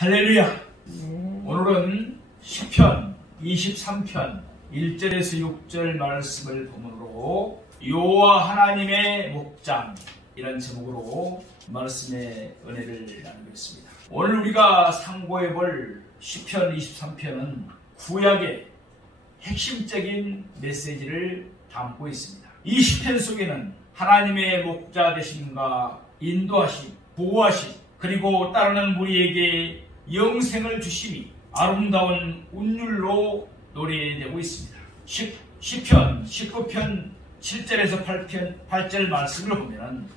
할렐루야. 오늘은 시편 23편 1절에서 6절 말씀을 본문으로 여호와 하나님의 목장 이런 제목으로 말씀의 은혜를 나누겠습니다. 오늘 우리가 상고해 볼 시편 23편은 구약의 핵심적인 메시지를 담고 있습니다. 이 시편 속에는 하나님의 목자 되심과 인도하심, 보호하심, 그리고 따르는 무리에게 영생을 주심이 아름다운 운율로 노래되고 있습니다. 시편 19편 7절에서 8절 말씀을 보면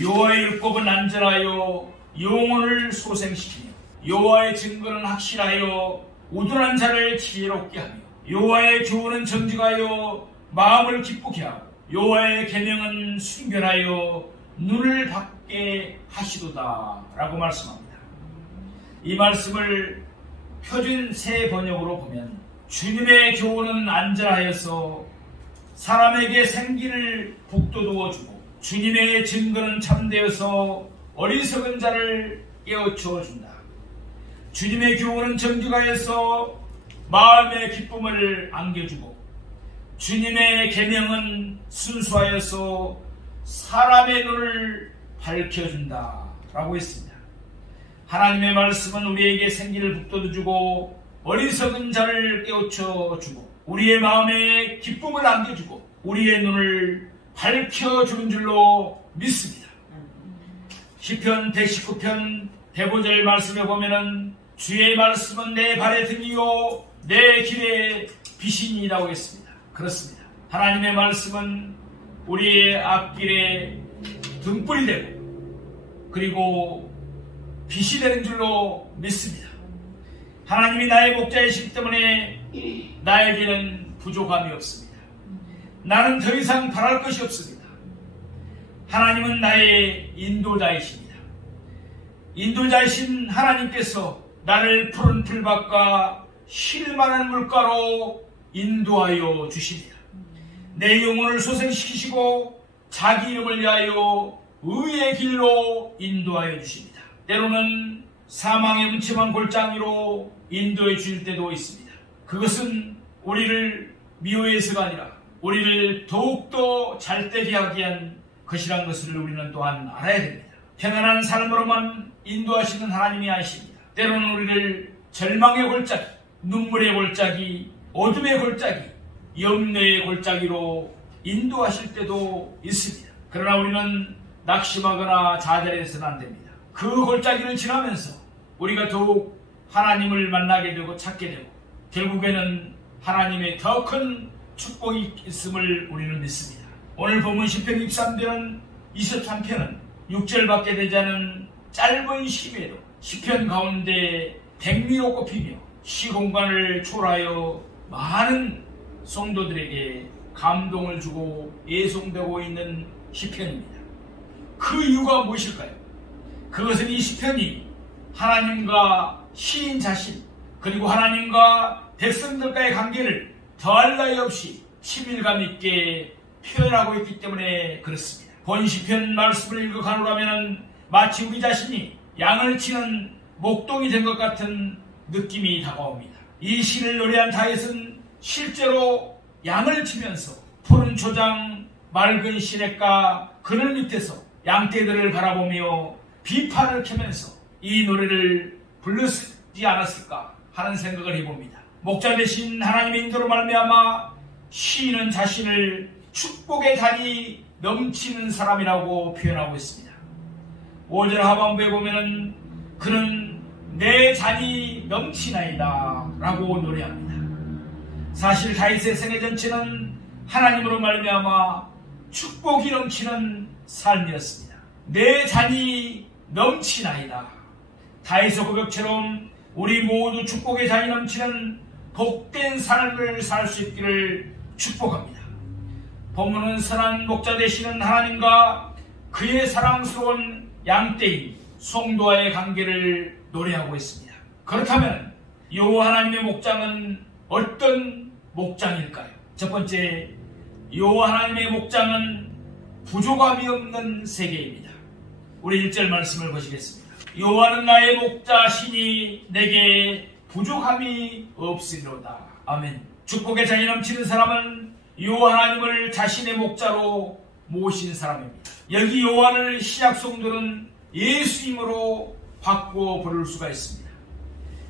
여호와의 율법은 안전하여 영혼을 소생시키며 여호와의 증거는 확실하여 우둔한 자를 지혜롭게 하며 여호와의 교훈은 정직하여 마음을 기쁘게 하고 여호와의 계명은 순결하여 눈을 밝게 하시도다 라고 말씀합니다. 이 말씀을 표준 새 번역으로 보면 주님의 교훈은 안전하여서 사람에게 생기를 북돋워 주고 주님의 증거는 참되어서 어리석은 자를 깨우쳐 준다. 주님의 교훈은 정직하여서 마음의 기쁨을 안겨주고 주님의 계명은 순수하여서 사람의 눈을 밝혀준다 라고 했습니다. 하나님의 말씀은 우리에게 생기를 북돋워주고 어리석은 자를 깨우쳐주고 우리의 마음에 기쁨을 안겨주고 우리의 눈을 밝혀주는 줄로 믿습니다. 시편 119편 105절 말씀에 보면은 주의 말씀은 내 발의 등이요 내 길의 빛이니라고 했습니다. 그렇습니다. 하나님의 말씀은 우리의 앞길에 등불이 되고 그리고 빛이 되는 줄로 믿습니다. 하나님이 나의 목자이시기 때문에 나에게는 부족함이 없습니다. 나는 더 이상 바랄 것이 없습니다. 하나님은 나의 인도자이십니다. 인도자이신 하나님께서 나를 푸른 풀밭과 쉴만한 물가로 인도하여 주십니다. 내 영혼을 소생시키시고 자기 이름을 위하여 의의 길로 인도하여 주십니다. 때로는 사망의 음침한 골짜기로 인도해 주실 때도 있습니다. 그것은 우리를 미워해서가 아니라 우리를 더욱더 잘되게 하기 위한 것이란 것을 우리는 또한 알아야 됩니다. 평안한 삶으로만 인도하시는 하나님이 아니십니다. 때로는 우리를 절망의 골짜기, 눈물의 골짜기, 어둠의 골짜기, 염려의 골짜기로 인도하실 때도 있습니다. 그러나 우리는 낙심하거나 좌절해서는 안 됩니다. 그 골짜기를 지나면서 우리가 더욱 하나님을 만나게 되고 찾게 되고 결국에는 하나님의 더 큰 축복이 있음을 우리는 믿습니다. 오늘 본문 시편 23편은 6절밖에 되지 않은 짧은 시에도 시편 가운데 백미로 꼽히며 시공간을 초월하여 많은 성도들에게 감동을 주고 애송되고 있는 시편입니다. 그 이유가 무엇일까요? 그것은 이 시편이 하나님과 시인 자신 그리고 하나님과 백성들과의 관계를 더할 나위 없이 친밀감 있게 표현하고 있기 때문에 그렇습니다. 본 시편 말씀을 읽어가노라면 마치 우리 자신이 양을 치는 목동이 된 것 같은 느낌이 다가옵니다. 이 시를 노래한 다윗은 실제로 양을 치면서 푸른 초장, 맑은 시냇가 그늘 밑에서 양떼들을 바라보며 비판을 켜면서 이 노래를 불렀지 않았을까 하는 생각을 해봅니다. 목자 되신 하나님의 인도로 말미암아 시인은 자신을 축복의 잔이 넘치는 사람이라고 표현하고 있습니다. 5절 하반부에 보면은 그는 내 잔이 넘치나이다 라고 노래합니다. 사실 다윗의 생애 전체는 하나님으로 말미암아 축복이 넘치는 삶이었습니다. 내 잔이 넘치나이다. 다윗의 고백처럼 우리 모두 축복의 잔이 넘치는 복된 삶을 살 수 있기를 축복합니다. 본문은 선한 목자 되시는 하나님과 그의 사랑스러운 양떼인 송도와의 관계를 노래하고 있습니다. 그렇다면 여호와 하나님의 목장은 어떤 목장일까요? 첫 번째, 여호와 하나님의 목장은 부족함이 없는 세계입니다. 우리 1절 말씀을 보시겠습니다. 여호와는 나의 목자시니 내게 부족함이 없으리로다. 아멘. 축복의 잔이 넘치는 사람은 여호와 하나님을 자신의 목자로 모신 사람입니다. 여기 여호와를 신약 성도는 예수님으로 바꾸어 부를 수가 있습니다.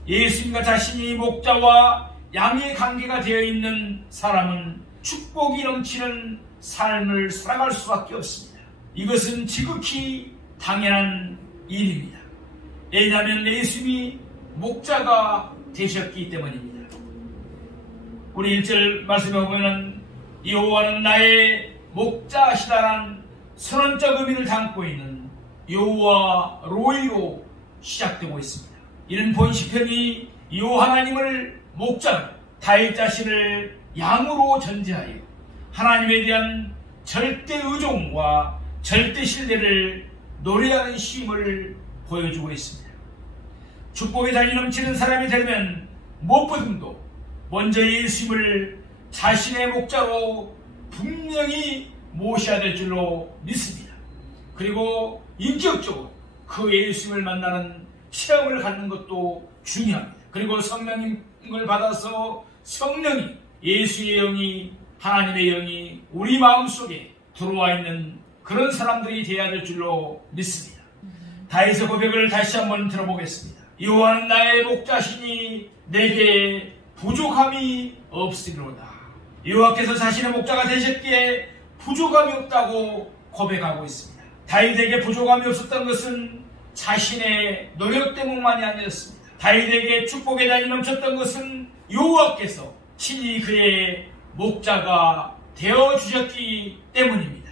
예수님과 자신이 목자와 양의 관계가 되어 있는 사람은 축복이 넘치는 삶을 살아갈 수밖에 없습니다. 이것은 지극히 당연한 일입니다. 왜냐하면 예수님이 목자가 되셨기 때문입니다. 우리 1절 말씀에 보면 여호와는 나의 목자시다라는 선언적 의미를 담고 있는 여호와 로이로 시작되고 있습니다. 이는 본 시편이 여호와 하나님을 목자로 다윗 자신을 양으로 전제하여 하나님에 대한 절대 의존과 절대 신뢰를 노래하는 시임을 보여주고 있습니다. 축복의 잔이 넘치는 사람이 되려면 무엇보다도 먼저 예수님을 자신의 목자로 분명히 모셔야 될 줄로 믿습니다. 그리고 인격적으로 그 예수님을 만나는 체험을 갖는 것도 중요합니다. 그리고 성령님을 받아서 성령이, 예수의 영이, 하나님의 영이 우리 마음속에 들어와 있는 그런 사람들이 되어야 될 줄로 믿습니다. 다윗의 고백을 다시 한번 들어보겠습니다. 여호와는 나의 목자시니 내게 부족함이 없으리로다. 여호와께서 자신의 목자가 되셨기에 부족함이 없다고 고백하고 있습니다. 다윗에게 부족함이 없었던 것은 자신의 노력 때문만이 아니었습니다. 다윗에게 축복의 잔이 넘쳤던 것은 여호와께서 친히 그의 목자가 되어주셨기 때문입니다.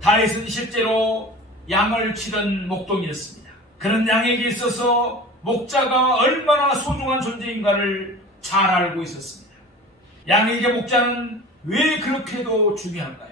다윗은 실제로 양을 치던 목동이었습니다. 그런 양에게 있어서 목자가 얼마나 소중한 존재인가를 잘 알고 있었습니다. 양에게 목자는 왜 그렇게도 중요한가요?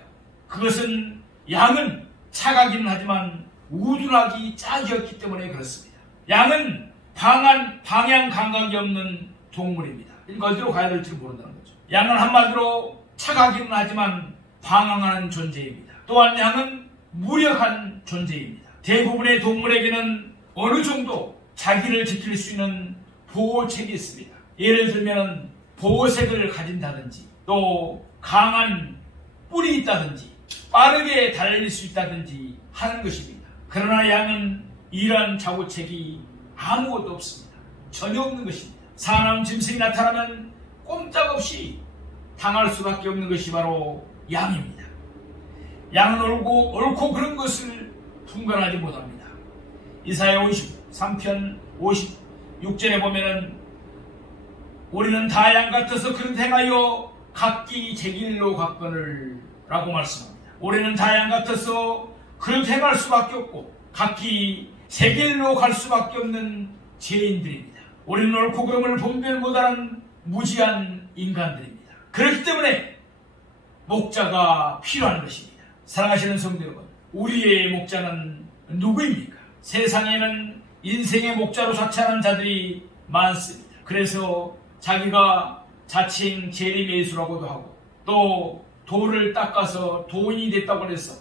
그것은 양은 차가기는 하지만 우둔하기 짝이었기 때문에 그렇습니다. 양은 방향 감각이 없는 동물입니다. 어디로 가야 될지 모른다는 거죠. 양은 한마디로 차가기는 하지만 방황하는 존재입니다. 또한 양은 무력한 존재입니다. 대부분의 동물에게는 어느 정도 자기를 지킬 수 있는 보호책이 있습니다. 예를 들면 보호색을 가진다든지 또 강한 뿔이 있다든지 빠르게 달릴 수 있다든지 하는 것입니다. 그러나 양은 이러한 자구책이 아무것도 없습니다. 전혀 없는 것입니다. 사나운 짐승이 나타나면 꼼짝없이 당할 수밖에 없는 것이 바로 양입니다. 양은 옳고 그른 것을 분간하지 못합니다. 이사야 53편 56절에 보면은 우리는 다 양 같아서 그릇 행하여 각기 제 길로 갔거늘 라고 말씀합니다. 우리는 다 양 같아서 그릇 행할 수밖에 없고 각기 제 길로 갈 수밖에 없는 죄인들입니다. 우리는 옳고 그름을 분별 못하는 무지한 인간들입니다. 그렇기 때문에 목자가 필요한 것입니다. 사랑하시는 성도 여러분, 우리의 목자는 누구입니까? 세상에는 인생의 목자로 자처하는 자들이 많습니다. 그래서 자기가 자칭 재림예수라고도 하고 또 돌을 닦아서 도인이 됐다고 해서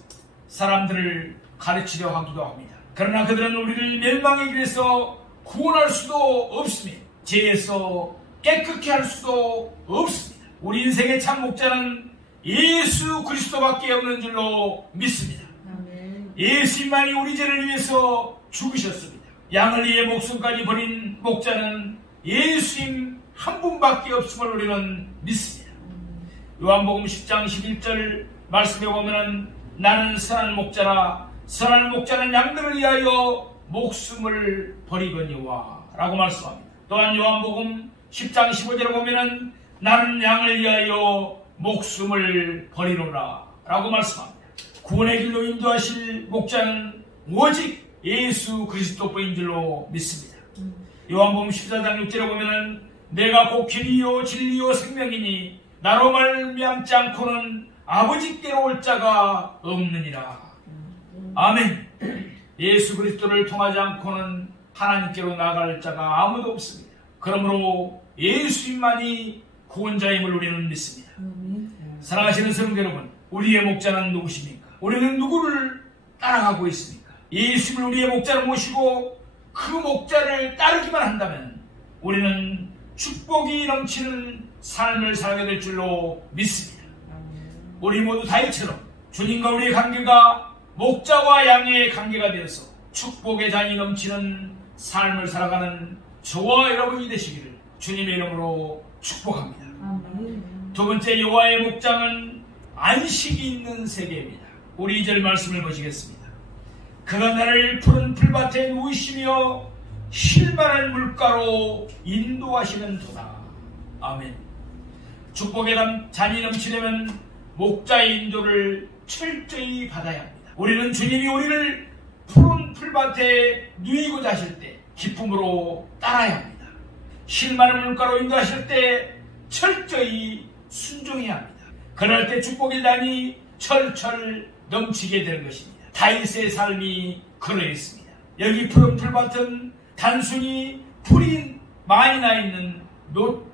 사람들을 가르치려 하기도 합니다. 그러나 그들은 우리를 멸망의 길에서 구원할 수도 없으며 죄에서 깨끗게 할 수도 없습니다. 우리 인생의 참 목자는 예수 그리스도밖에 없는 줄로 믿습니다. 예수님만이 우리 죄를 위해서 죽으셨습니다. 양을 위해 목숨까지 버린 목자는 예수님 한 분밖에 없음을 우리는 믿습니다. 요한복음 10장 11절 말씀에 보면 나는 선한 목자라 선한 목자는 양들을 위하여 목숨을 버리거니와 라고 말씀합니다. 또한 요한복음 10장 15절에 보면 나는 양을 위하여 목숨을 버리노라 라고 말씀합니다. 구원의 길로 인도하실 목자는 오직 예수 그리스도뿐인 줄로 믿습니다. 요한복음 14장 6절에 보면 내가 곧 길이요 진리요 생명이니 나로 말미암지 않고는 아버지께로 올 자가 없느니라. 아멘. 예수 그리스도를 통하지 않고는 하나님께로 나아갈 자가 아무도 없습니다. 그러므로 예수님만이 구원자임을 우리는 믿습니다. 사랑하시는 성도 여러분, 우리의 목자는 누구십니까? 우리는 누구를 따라가고 있습니까? 예수님을 우리의 목자로 모시고 그 목자를 따르기만 한다면 우리는 축복이 넘치는 삶을 살게 될 줄로 믿습니다. 우리 모두 다윗처럼 주님과 우리의 관계가 목자와 양의 관계가 되어서 축복의 잔이 넘치는 삶을 살아가는 저와 여러분이 되시기를 주님의 이름으로 축복합니다. 두 번째, 여호와의 목장은 안식이 있는 세계입니다. 우리 2절 말씀을 보시겠습니다. 그가 나를 푸른 풀밭에 누이시며 쉴만한 물가로 인도하시는 도다. 아멘. 축복의 잔이 넘치려면 목자의 인도를 철저히 받아야 합니다. 우리는 주님이 우리를 푸른 풀밭에 누이고자 하실 때 기쁨으로 따라야 합니다. 쉴만한 물가로 인도하실 때 철저히 순종해야 합니다. 그럴 때 축복의 잔이 철철 넘치게 되는 것입니다. 다윗의 삶이 그러했습니다. 여기 푸른 풀밭은 단순히 풀이 많이 나 있는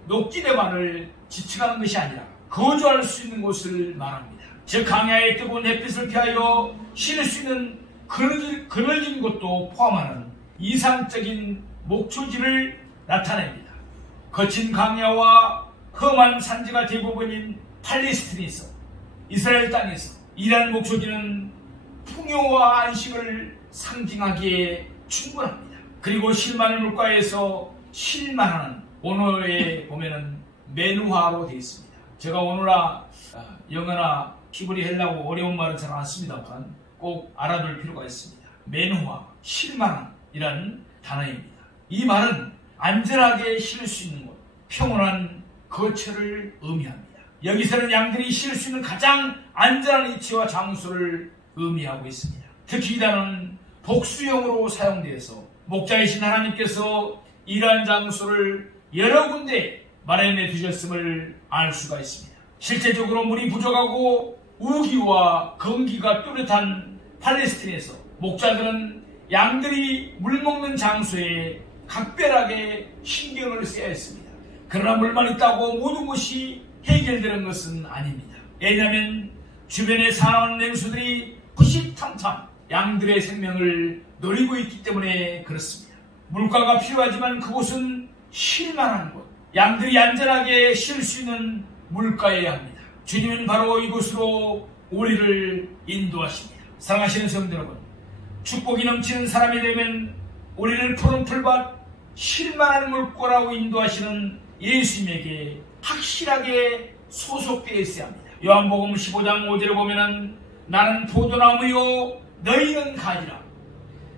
녹지대만을 지칭하는 것이 아니라 거주할 수 있는 곳을 말합니다. 즉 광야의 뜨거운 햇빛을 피하여 쉴 수 있는 그늘진 곳도 포함하는 이상적인 목초지를 나타냅니다. 거친 광야와 험한 산지가 대부분인 팔레스틴에서 이스라엘 땅에서 이러한 목초지는 풍요와 안식을 상징하기에 충분합니다. 그리고 쉴만한 물가에서 쉴만한 언어에 보면은 메누하로 되어 있습니다. 제가 오늘날 영어나 히브리 헬라고 어려운 말은 잘 안 씁니다만 꼭 알아둘 필요가 있습니다. 메누하, 쉴만한 이라는 단어입니다. 이 말은 안전하게 쉴 수 있는 곳, 평온한 거처를 의미합니다. 여기서는 양들이 쉴 수 있는 가장 안전한 위치와 장소를 의미하고 있습니다. 특히 이 단어는 복수형으로 사용되어서 목자이신 하나님께서 이러한 장소를 여러 군데 마련해 두셨음을 알 수가 있습니다. 실제적으로 물이 부족하고 우기와 건기가 뚜렷한 팔레스틴에서 목자들은 양들이 물 먹는 장소에 각별하게 신경을 써야 했습니다. 그러나 물만 있다고 모든 것이 해결되는 것은 아닙니다. 왜냐하면 주변에 사나운 냉수들이 푸시탐탐 양들의 생명을 노리고 있기 때문에 그렇습니다. 물가가 필요하지만 그곳은 쉴만한 곳, 양들이 안전하게 쉴 수 있는 물가여야 합니다. 주님은 바로 이곳으로 우리를 인도하십니다. 사랑하시는 성도 여러분, 축복이 넘치는 사람이 되면 우리를 푸른 풀밭 쉴만한 물가라고 인도하시는 예수님에게 확실하게 소속되어 있어야 합니다. 요한복음 15장 5절에 보면은 나는 포도나무요 너희는 가지라.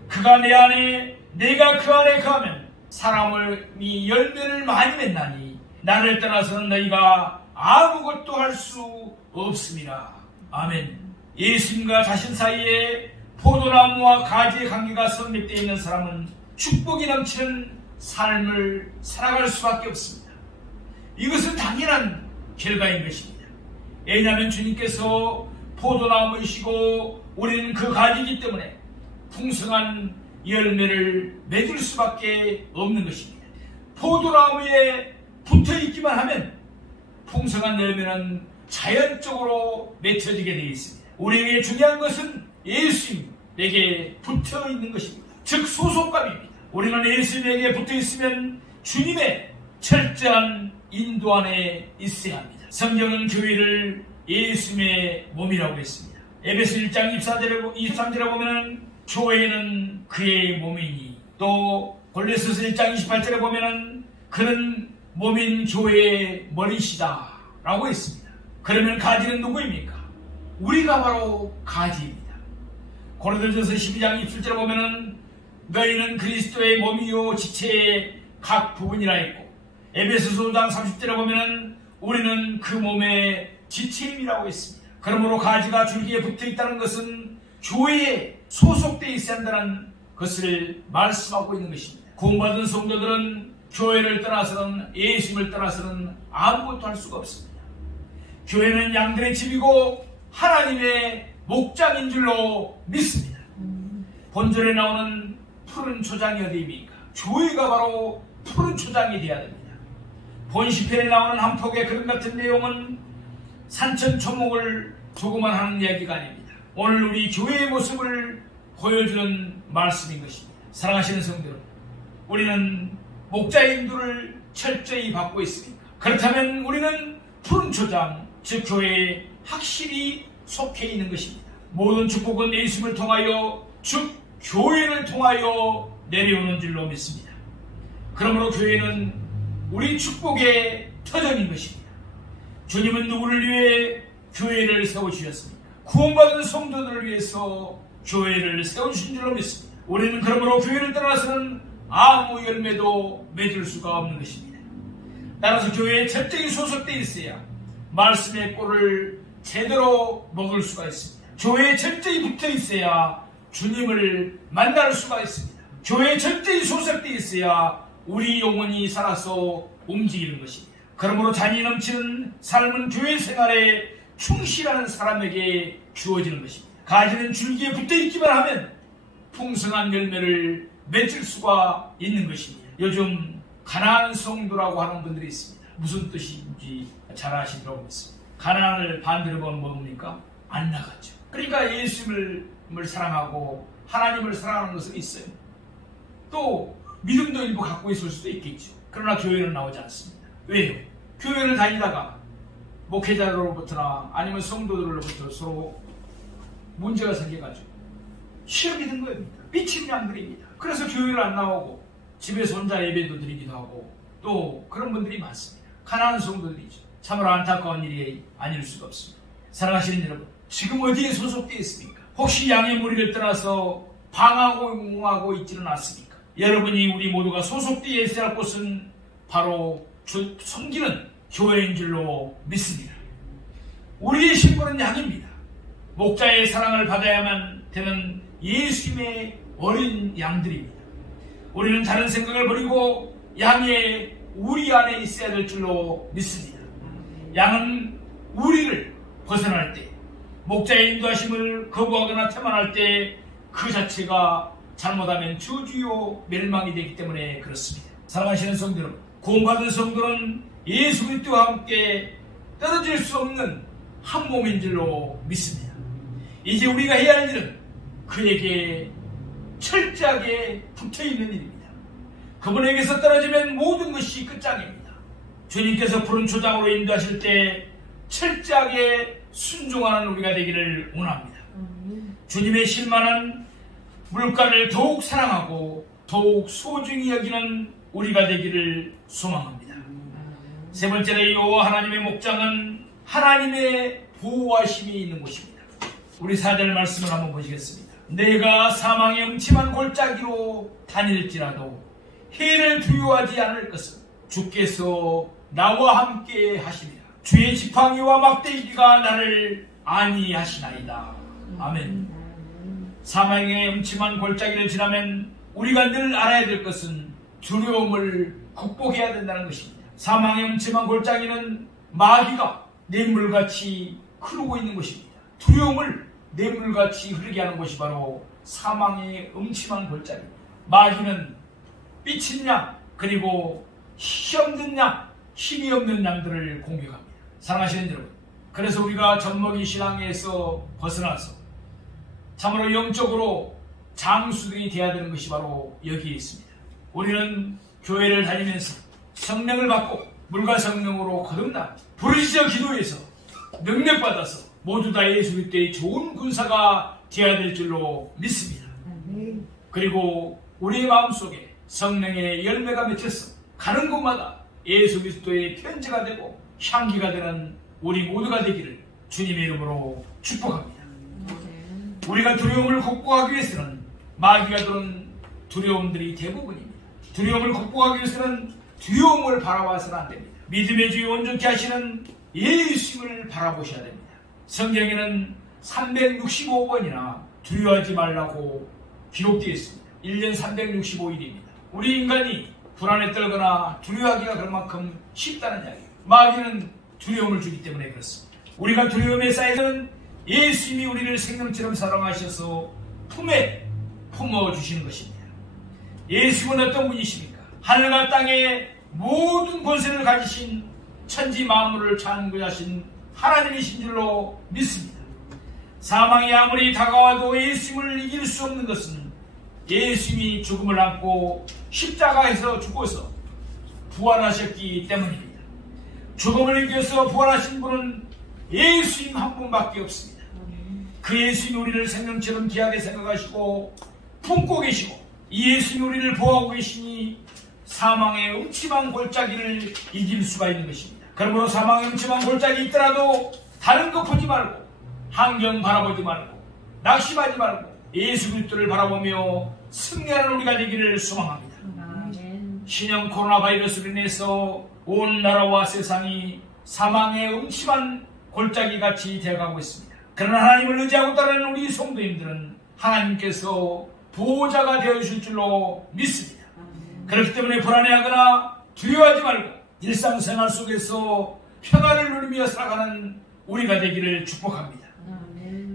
그가 내 안에 내가 그 안에 거하면 사람이 열매를 많이 맺나니 나를 떠나서는 너희가 아무것도 할 수 없습니다. 아멘. 예수님과 자신 사이에 포도나무와 가지의 관계가 성립되어 있는 사람은 축복이 넘치는 삶을 살아갈 수밖에 없습니다. 이것은 당연한 결과인 것입니다. 왜냐하면 주님께서 포도나무이시고 우리는 그 가지이기 때문에 풍성한 열매를 맺을 수밖에 없는 것입니다. 포도나무에 붙어있기만 하면 풍성한 열매는 자연적으로 맺혀지게 되어 있습니다. 우리에게 중요한 것은 예수님에게 붙어있는 것입니다. 즉 소속감입니다. 우리는 예수님에게 붙어있으면 주님의 철저한 인도 안에 있어야 합니다. 성경은 교회를 예수님의 몸이라고 했습니다. 에베소 1장 23절에 보면 교회는 그의 몸이니, 또 골로새서 1장 28절에 보면 그는 몸인 교회의 머리시다 라고 했습니다. 그러면 가지는 누구입니까? 우리가 바로 가지입니다. 고린도전서 12장 27절에 보면 너희는 그리스도의 몸이요 지체의 각 부분이라 했고, 에베소서 5장 30절에 보면 우리는 그 몸의 지체임이라고 했습니다. 그러므로 가지가 줄기에 붙어있다는 것은 교회에 소속되어 있어야 한다는 것을 말씀하고 있는 것입니다. 구원받은 성도들은 교회를 떠나서는, 예수님을 떠나서는 아무것도 할 수가 없습니다. 교회는 양들의 집이고 하나님의 목장인 줄로 믿습니다. 본절에 나오는 푸른 초장이 어디입니까? 교회가 바로 푸른 초장이 되어야 됩니다. 본시편에 나오는 한 폭의 그림 같은 내용은 산천초목을 두고만 하는 이야기가 아닙니다. 오늘 우리 교회의 모습을 보여주는 말씀인 것입니다. 사랑하시는 성도 여러분, 우리는 목자의 인도를 철저히 받고 있습니까? 그렇다면 우리는 푸른 초장, 즉 교회에 확실히 속해 있는 것입니다. 모든 축복은 예수님을 통하여, 즉 교회를 통하여 내려오는 줄로 믿습니다. 그러므로 교회는 우리 축복의 터전인 것입니다. 주님은 누구를 위해 교회를 세워주셨습니까? 구원받은 성도들을 위해서 교회를 세워주신 줄로 믿습니다. 우리는 그러므로 교회를 떠나서는 아무 열매도 맺을 수가 없는 것입니다. 따라서 교회에 철저히 소속되어 있어야 말씀의 꼴을 제대로 먹을 수가 있습니다. 교회에 철저히 붙어 있어야 주님을 만날 수가 있습니다. 교회에 철저히 소속되어 있어야 우리 영혼이 살아서 움직이는 것입니다. 그러므로 잔이 넘치는 삶은 교회 생활에 충실한 사람에게 주어지는 것입니다. 가지는 줄기에 붙어 있기만 하면 풍성한 열매를 맺을 수가 있는 것입니다. 요즘 가나안 성도라고 하는 분들이 있습니다. 무슨 뜻인지 잘 아시리라고 믿습니다. 가나안을 반대로 보면 뭡니까? 안 나갔죠. 그러니까 예수님을 사랑하고 하나님을 사랑하는 것은 있어요. 또 믿음도 일부 갖고 있을 수도 있겠죠. 그러나 교회는 나오지 않습니다. 왜요? 교회를 다니다가 목회자로부터나 아니면 성도들로부터 서로 문제가 생겨가지고 시험이 된 겁니다. 삐친 양들입니다. 그래서 교회를 안 나오고 집에서 혼자 예배도 드리기도 하고 또 그런 분들이 많습니다. 가난한 성도들이죠. 참으로 안타까운 일이 아닐 수가 없습니다. 사랑하시는 여러분, 지금 어디에 소속되어 있습니까? 혹시 양의 무리를 떠나서 방황하고 있지는 않습니까? 여러분이 우리 모두가 소속되어 있어야 할 곳은 바로 섬기는 교회인 줄로 믿습니다. 우리의 신분은 양입니다. 목자의 사랑을 받아야만 되는 예수님의 어린 양들입니다. 우리는 다른 생각을 버리고 양의 우리 안에 있어야 될 줄로 믿습니다. 양은 우리를 벗어날 때, 목자의 인도하심을 거부하거나 태만할 때 그 자체가 잘못하면 저주요 멸망이 되기 때문에 그렇습니다. 사랑하시는 성도 여러분, 구원받은 성도는 예수 그리스도와 함께 떨어질 수 없는 한 몸인 줄로 믿습니다. 이제 우리가 해야 할 일은 그에게 철저하게 붙어있는 일입니다. 그분에게서 떨어지면 모든 것이 끝장입니다. 주님께서 푸른 초장으로 인도하실 때 철저하게 순종하는 우리가 되기를 원합니다. 주님의 실만한 물가를 더욱 사랑하고 더욱 소중히 여기는 우리가 되기를 소망합니다. 세 번째로 여호와 하나님의 목장은 하나님의 보호하심이 있는 곳입니다. 우리 4절 말씀을 한번 보시겠습니다. 내가 사망의 음침한 골짜기로 다닐지라도 해를 두려워하지 않을 것은 주께서 나와 함께 하시리라. 주의 지팡이와 막대기가 나를 안위하시나이다. 아멘. 사망의 음침한 골짜기를 지나면 우리가 늘 알아야 될 것은 두려움을 극복해야 된다는 것입니다. 사망의 음침한 골짜기는 마귀가 냇물같이 흐르고 있는 것입니다. 두려움을 냇물같이 흐르게 하는 것이 바로 사망의 음침한 골짜기입니다. 마귀는 삐친 양, 그리고 힘없는 양, 힘이 없는 양들을 공격합니다. 사랑하시는 여러분, 그래서 우리가 젖먹이 신앙에서 벗어나서 참으로 영적으로 장수들이 되어야 되는 것이 바로 여기에 있습니다. 우리는 교회를 다니면서 성령을 받고 물과 성령으로 거듭나 부르짖어 기도해서 능력받아서 모두 다 예수 그리스도의 좋은 군사가 되어야 될 줄로 믿습니다. 그리고 우리의 마음속에 성령의 열매가 맺혀서 가는 곳마다 예수 그리스도의 편지가 되고 향기가 되는 우리 모두가 되기를 주님의 이름으로 축복합니다. 우리가 두려움을 극복하기 위해서는 마귀가 들은 두려움들이 대부분입니다. 두려움을 극복하기 위해서는 두려움을 바라봐서는 안 됩니다. 믿음의 주에 온전케 하시는 예수님을 바라보셔야 됩니다. 성경에는 365번이나 두려워하지 말라고 기록되어 있습니다. 1년 365일입니다. 우리 인간이 불안에 떨거나 두려워하기가 그만큼 쉽다는 이야기예요. 마귀는 두려움을 주기 때문에 그렇습니다. 우리가 두려움에 쌓여서는 예수님이 우리를 생명처럼 사랑하셔서 품에 품어주시는 것입니다. 예수님은 어떤 분이십니까? 하늘과 땅의 모든 권세를 가지신 천지 만물을 창조하신 하나님이신 줄로 믿습니다. 사망이 아무리 다가와도 예수님을 이길 수 없는 것은 예수님이 죽음을 안고 십자가에서 죽어서 부활하셨기 때문입니다. 죽음을 이겨서 부활하신 분은 예수님 한 분밖에 없습니다. 그 예수님 우리를 생명처럼 귀하게 생각하시고 품고 계시고 이 예수님 우리를 보호하고 계시니 사망의 음침한 골짜기를 이길 수가 있는 것입니다. 그러므로 사망의 음침한 골짜기 있더라도 다른 거 보지 말고 환경 바라보지 말고 낙심하지 말고 예수 그리스도를 바라보며 승리하는 우리가 되기를 소망합니다. 신형 코로나 바이러스로 인해서 온 나라와 세상이 사망의 음침한 골짜기 같이 되어가고 있습니다. 그러나 하나님을 의지하고 따르는 우리 성도님들은 하나님께서 보호자가 되어주실 줄로 믿습니다. 그렇기 때문에 불안해하거나 두려워하지 말고 일상생활 속에서 평안을 누리며 살아가는 우리가 되기를 축복합니다.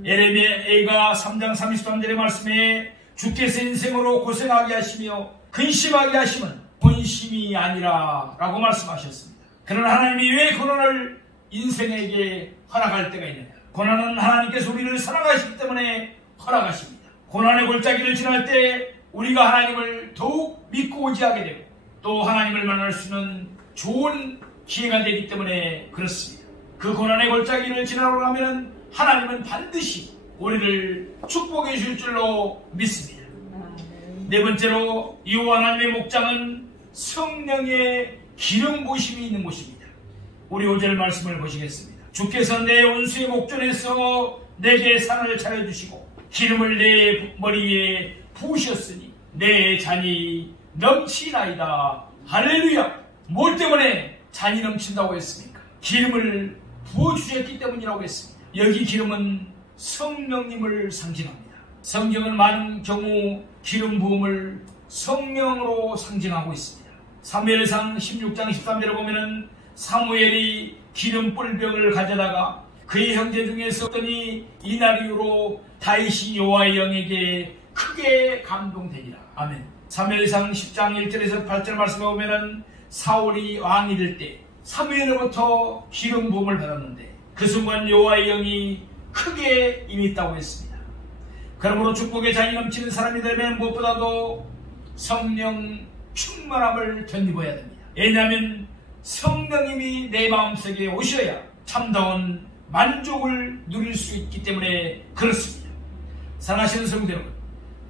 예레미야가 3장 33절의 말씀에 주께서 인생으로 고생하게 하시며 근심하게 하시면 본심이 아니라 라고 말씀하셨습니다. 그러나 하나님이 왜 고난을 인생에게 허락할 때가 있느냐? 고난은 하나님께서 우리를 사랑하시기 때문에 허락하십니다. 고난의 골짜기를 지날 때 우리가 하나님을 더욱 믿고 의지하게 되고 또 하나님을 만날 수 있는 좋은 기회가 되기 때문에 그렇습니다. 그 고난의 골짜기를 지나고 나면 하나님은 반드시 우리를 축복해 주실 줄로 믿습니다. 네 번째로 이 하나님의 목장은 성령의 기름 부으심이 있는 곳입니다. 우리 5절 말씀을 보시겠습니다. 주께서 내 원수의 목전에서 내게 상을 차려주시고 기름을 내 머리에 부으셨으니 내 잔이 넘치나이다. 할렐루야. 뭘 때문에 잔이 넘친다고 했습니까? 기름을 부어주셨기 때문이라고 했습니다. 여기 기름은 성령님을 상징합니다. 성경은 많은 경우 기름 부음을 성령으로 상징하고 있습니다. 사무엘상 16장 13절에 보면은 사무엘이 기름 뿔병을 가져다가 그의 형제 중에서 어떠니 이날 이후로 다윗이 여호와의 영에게 크게 감동되니라. 아멘. 사무엘상 10장 1절에서 8절 말씀에 보면은 사울이 왕이 될 때 사무엘로부터 기름 부음을 받았는데 그 순간 여호와의 영이 크게 임했다고 했습니다. 그러므로 축복의 잔이 넘치는 사람이 되면 무엇보다도 성령 충만함을 덧입어야 됩니다. 왜냐하면 성령님이 내 마음속에 오셔야 참다운 만족을 누릴 수 있기 때문에 그렇습니다. 사랑하시는 성도 여러분,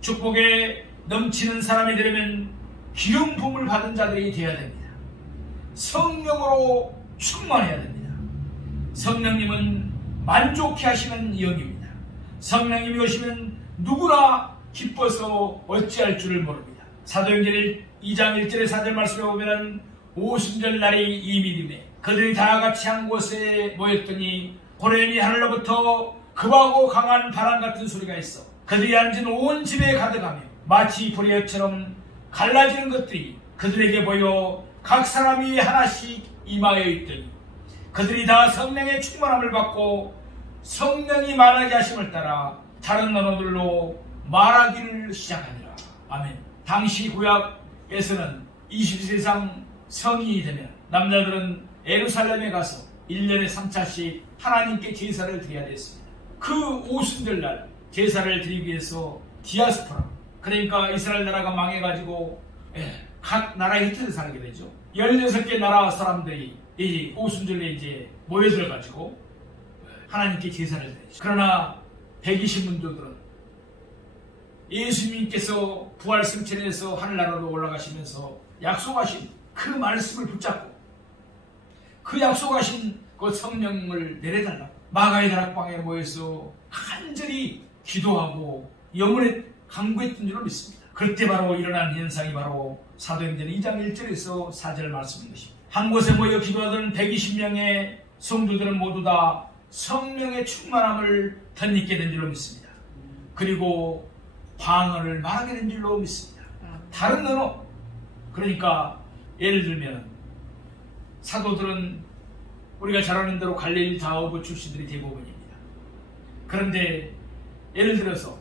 축복에 넘치는 사람이 되려면 기름 부음을 받은 자들이 되어야 됩니다. 성령으로 충만해야 됩니다. 성령님은 만족해 하시는 영입니다. 성령님이 오시면 누구나 기뻐서 어찌할 줄을 모릅니다. 사도행전 2장 1절에 4절 말씀에 보면 오순절 날이 이밀임에 그들이 다 같이 한 곳에 모였더니 호련히 하늘로부터 급하고 강한 바람 같은 소리가 있어 그들이 앉은 온 집에 가득하며 마치 불의처럼 갈라지는 것들이 그들에게 보여 각 사람이 하나씩 임하여 있더니 그들이 다 성령의 충만함을 받고 성령이 말하게 하심을 따라 다른 언어들로 말하기를 시작하니라. 아멘. 당시 구약에서는 20세상 성인이 되면 남자들은 예루살렘에 가서 1년에 3차씩 하나님께 제사를 드려야 됐습니다. 그 오순절날 제사를 드리기 위해서 디아스포라, 그러니까 이스라엘 나라가 망해가지고 각 나라에 흩어져 살게 되죠. 16개 나라 사람들이 이 오순절에 이제 모여들어가지고 하나님께 제사를 드리죠. 그러나 120문조들은 예수님께서 부활 승천해서 하늘나라로 올라가시면서 약속하신 그 말씀을 붙잡고 그 약속하신 그 성령을 내려달라고 마가의 다락방에 모여서 간절히 기도하고 영혼에 간구했던 줄로 믿습니다. 그때 바로 일어난 현상이 바로 사도행전 2장 1절에서 4절 말씀인 것입니다. 한 곳에 모여 기도하던 120명의 성도들은 모두 다 성령의 충만함을 덧입게 된 줄로 믿습니다. 그리고 방언을 말하게 된 줄로 믿습니다. 다른 언어, 그러니까 예를 들면 사도들은 우리가 잘 아는 대로 갈릴리 다어브 출신들이 대부분입니다. 그런데 예를 들어서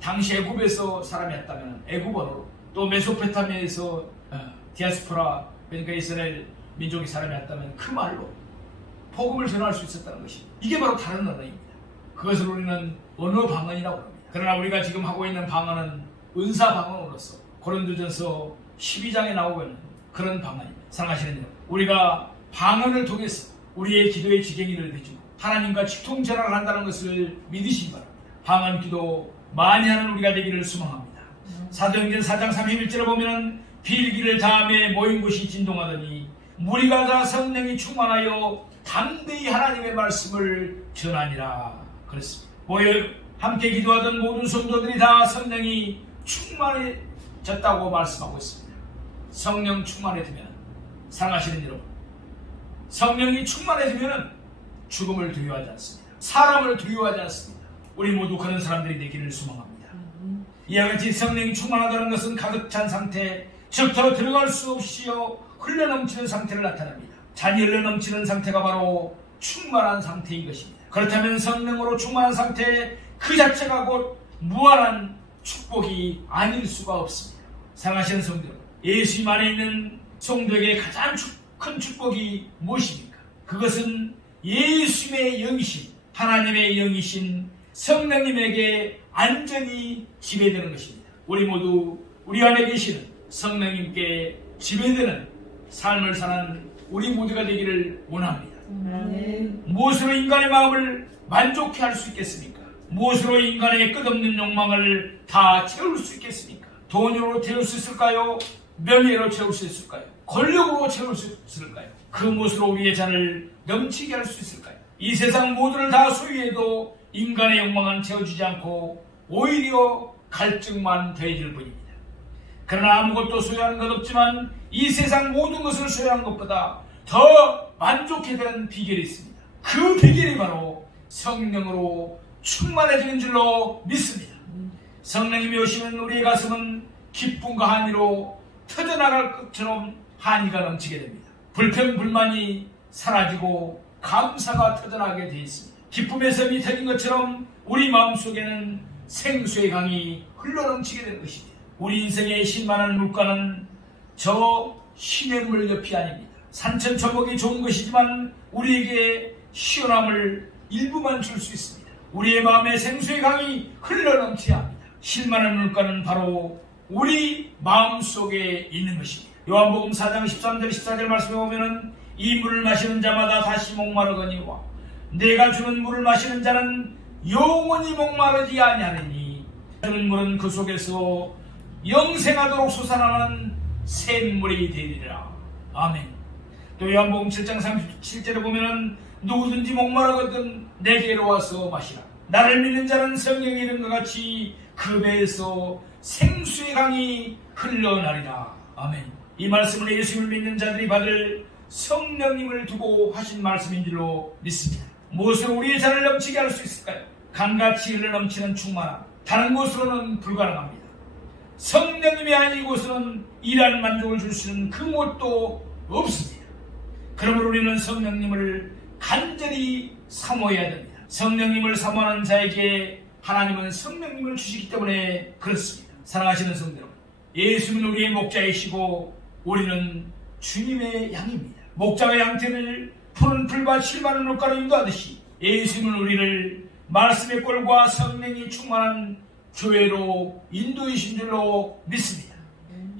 당시 애굽에서 사람이 왔다면 애굽어로, 또 메소포타미아에서 디아스포라, 그러니까 이스라엘 민족의 사람이 왔다면 그 말로 복음을 전할 수 있었다는 것입니다. 이게 바로 다른 언어입니다. 그것을 우리는 언어 방언이라고 합니다. 그러나 우리가 지금 하고 있는 방언은 은사 방언으로서 고린도전서 12장에 나오는 그런 방언입니다. 사랑하시는 여러분, 우리가 방언을 통해서 우리의 기도의 지경이를 내주고 하나님과 직통전화를 한다는 것을 믿으시기 바랍니다. 방언 기도 많이 하는 우리가 되기를 소망합니다. 사도행전 4장 31절에 보면 빌기를 다음에 모인 곳이 진동하더니 무리가 다 성령이 충만하여 담대히 하나님의 말씀을 전하니라 그랬습니다. 모여 함께 기도하던 모든 성도들이 다 성령이 충만해졌다고 말씀하고 있습니다. 성령 충만해지면, 사랑하시는 여러분, 성령이 충만해지면 죽음을 두려워하지 않습니다. 사람을 두려워하지 않습니다. 우리 모두 그런 사람들이 되기를 소망합니다. 이와 같이 성령이 충만하다는 것은 가득 찬 상태, 즉 더 들어갈 수 없이요 흘러넘치는 상태를 나타냅니다. 잔이 흘러넘치는 상태가 바로 충만한 상태인 것입니다. 그렇다면 성령으로 충만한 상태 그 자체가 곧 무한한 축복이 아닐 수가 없습니다. 사랑하시는 성도 여러분, 예수님 안에 있는 성도에게 가장 큰 축복이 무엇입니까? 그것은 예수님의 영이신, 하나님의 영이신 성령님에게 안전히 지배되는 것입니다. 우리 모두 우리 안에 계시는 성령님께 지배되는 삶을 사는 우리 모두가 되기를 원합니다. 무엇으로 인간의 마음을 만족해 할 수 있겠습니까? 무엇으로 인간의 끝없는 욕망을 다 채울 수 있겠습니까? 돈으로 채울 수 있을까요? 명예로 채울 수 있을까요? 권력으로 채울 수 있을까요? 그 무엇으로 우리의 잔을 넘치게 할 수 있을까요? 이 세상 모두를 다 소유해도 인간의 욕망은 채워주지 않고 오히려 갈증만 더해질 뿐입니다. 그러나 아무것도 소유하는 것 없지만 이 세상 모든 것을 소유하는 것보다 더 만족해 되는 비결이 있습니다. 그 비결이 바로 성령으로 충만해지는 줄로 믿습니다. 성령님이 오시면 우리의 가슴은 기쁨과 한의로 터져나갈 것처럼 한의가 넘치게 됩니다. 불평, 불만이 사라지고 감사가 터져나가게 되어 있습니다. 기쁨의 샘이 터진 것처럼 우리 마음속에는 생수의 강이 흘러넘치게 되는 것입니다. 우리 인생의 신만한 물가는 저 시냇물 옆이 아닙니다. 산천초목이 좋은 것이지만 우리에게 시원함을 일부만 줄 수 있습니다. 우리의 마음에 생수의 강이 흘러넘쳐야 합니다. 실만한 물가는 바로 우리 마음속에 있는 것입니다. 요한복음 4장 13절 14절 말씀에 보면 이 물을 마시는 자마다 다시 목마르거니와 내가 주는 물을 마시는 자는 영원히 목마르지 아니하느니 주는 물은 그 속에서 영생하도록 솟아나는 샘물이 되리라. 아멘. 또 요한복음 7장 37절에 보면 누구든지 목마르거든 내게로 와서 마시라. 나를 믿는 자는 성령의 이름과 같이 그 배에서 생수의 강이 흘러나리라. 아멘. 이 말씀은 예수님을 믿는 자들이 받을 성령님을 두고 하신 말씀인 줄로 믿습니다. 무엇으로 우리의 잔을 넘치게 할 수 있을까요? 강같이 흘러넘치는 충만함, 다른 곳으로는 불가능합니다. 성령님이 아닌 곳으로는 이러한 만족을 줄 수 있는 그 무엇도 없습니다. 그러므로 우리는 성령님을 간절히 사모해야 됩니다. 성령님을 사모하는 자에게 하나님은 성령님을 주시기 때문에 그렇습니다. 사랑하시는 성도 여러분, 예수는 우리의 목자이시고 우리는 주님의 양입니다. 목자가 양떼를 푸른 풀과 실만한 물가로 인도하듯이 예수는 우리를 말씀의 꼴과 성령이 충만한 교회로 인도이신 줄로 믿습니다.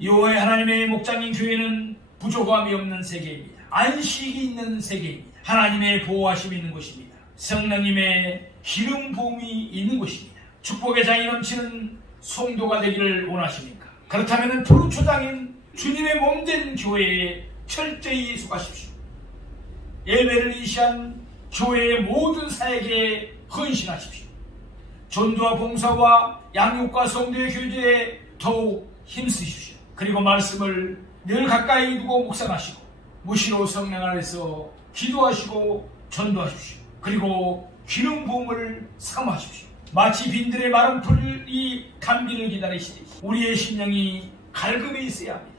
여호와의 하나님의 목장인 교회는 부족함이 없는 세계입니다. 안식이 있는 세계입니다. 하나님의 보호하심이 있는 곳입니다. 성령님의 기름 부음이 있는 곳입니다. 축복의 장이 넘치는 성도가 되기를 원하십니까? 그렇다면 푸른 초장인 주님의 몸된 교회에 철저히 속하십시오. 예배를 이시한 교회의 모든 사역에 헌신하십시오. 전도와 봉사와 양육과 성도의 교제에 더욱 힘쓰십시오. 그리고 말씀을 늘 가까이 두고 묵상하시고 무시로 성령 안에서 기도하시고 전도하십시오. 그리고 기름 부음을 사모하십시오. 마치 빈들의 마른 풀이 감기를 기다리시듯이 우리의 심령이 갈급해 있어야 합니다.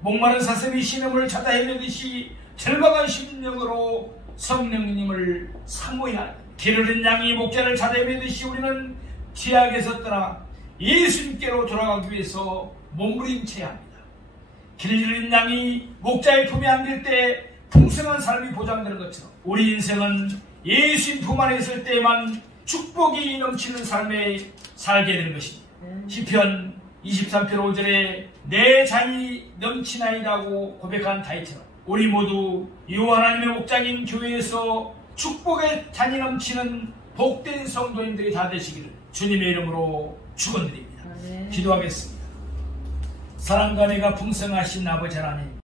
목마른 사슴이 시냇물을 찾아 헤매듯이 절박한 심령으로 성령님을 사모해야 합니다. 길 잃은 양이 목자를 찾아 헤매듯이 우리는 죄악에서 떠나 예수님께로 돌아가기 위해서 몸부림쳐야 합니다. 길 잃은 양이 목자의 품에 안길 때 풍성한 삶이 보장되는 것처럼 우리 인생은 예수님 품 안에 있을 때만 축복이 넘치는 삶에 살게 되는 것입니다. 시편 23편 5절에 내 잔이 넘치나이다고 고백한 다윗처럼 우리 모두 이 하나님의 목장인 교회에서 축복의 잔이 넘치는 복된 성도님들이 다 되시기를 주님의 이름으로 축원드립니다. 기도하겠습니다. 사랑과 은혜가 풍성하신 아버지 하나님,